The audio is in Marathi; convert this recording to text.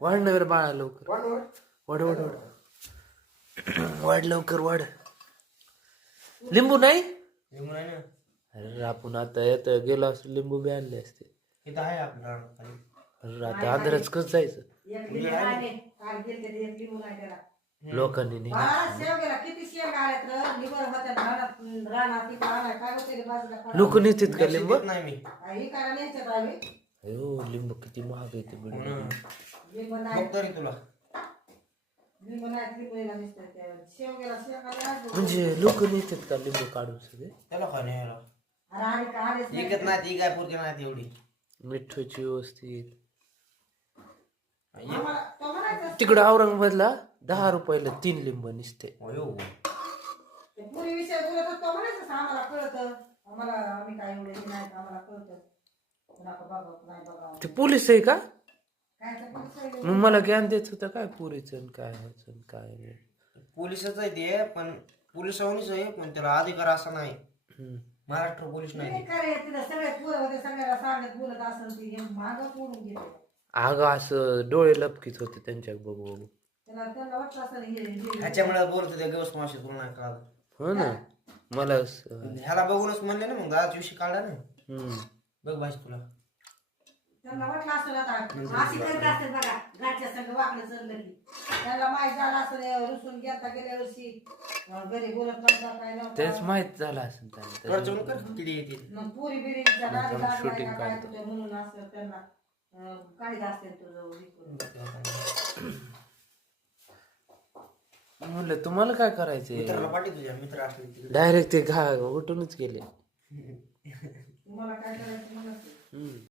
वाढ ना बरं बाळा लवकर. वाढ वाढ वाढ वाढ लवकर वाढ. लिंबू नाही. लिंबू नाही ना. अरे आपण आता येत गेलो असतो लिंबू बी आणले असते. इथं आहे आपलं. अरे आता आंध्रच कसं जायचं. लोकांनी नाही. लोक नेतात का लिंबू. नाही मी. अयो लिंबू किती महाग आहे ते तरी तुला म्हणजे लोक नेतात का लिंबू काढून सगळे. त्याला काय नाही विकत नाही ती काय पुरकी नाही एवढी मिठूची व्यवस्थित. तिकडं औरंगाबादला 10 रुपयाला 3 लिंबू निसते. ते पोलीस आहे का. मग मला ज्ञान देत होतं काय पुरीचं काय व्हायचं काय नाही. पोलिसच आहे ते पण पोलिसाहूनच आहे पण त्याला अधिकार असा नाही. महाराष्ट्र पोलीस नाही. अगं असं डोळे लपकीत होते त्यांच्या बघू बघू. ह्याच्यामुळे बोलत होते गवस मावशी तुला नाही कळालं. हो ना मला ह्याला बघूनच म्हणले ना मग आज दिवशी काढला ना. बघ भाजी तुला त्यांना वाटलं असं आता अशी करत असते बघा घरच्या संग वाकडं चढलं की त्याला माहीत झालं असं रुसून गेलता गेल्या वर्षी घरी बोलत नव्हता काय नव्हतं तेच माहित झालं असेल त्यांना. मग पुरी बिरीच्या दारी शूटिंग काय तुझं म्हणून असं त्यांना काही असते तुझं म्हणलं तुम्हाला काय करायचंय. मित्राला पाठी तुझ्या मित्र असले डायरेक्ट ते उठूनच गेले. तुम्हाला काय करायचं म्हणत